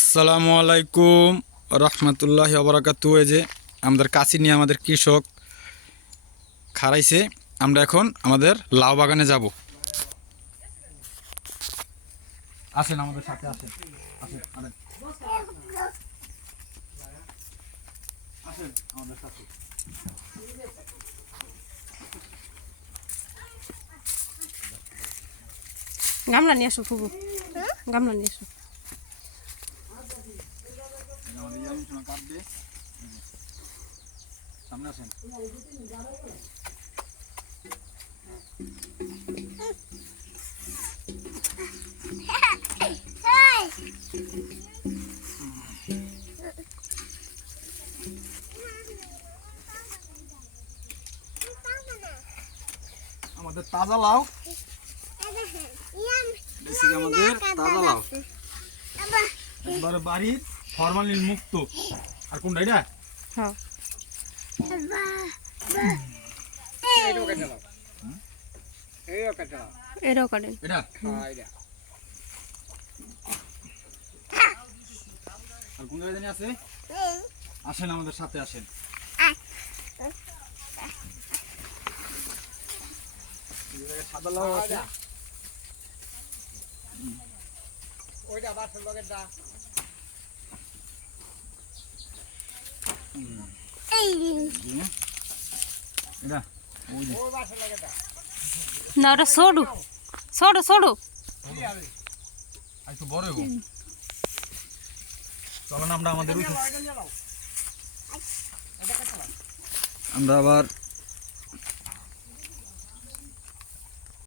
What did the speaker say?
আসসালামু আলাইকুম রহমতুল্লাহ অবরাকাতু যে আমাদের কাছে নিয়ে আমাদের কৃষক খারাইছে, আমরা এখন আমাদের লাউ বাগানে যাব। আসেন আমাদের সাথে, আসেন গামলা নিয়ে আসো ফুবু। গামলা নিয়ে আসো। আমাদের ইয়ামিন শোনা কাটবে সামনে আসেন আমাদের তাজা লাউ। বেসিক আমাদের তাজা লাউ একবারে বাড়ির ফরমালিন মুক্ত। আর কোনটা এটা? হ্যাঁ। এটাও কাটেন এটা? আর কোন জায়গায় আছে আসেন আমাদের সাথে আসেন। সাদা লাউ আছে। এটা ওই যে না ওটা সরু সরু সরু একটু বড় হব না আমরা আমাদের আমরা আবার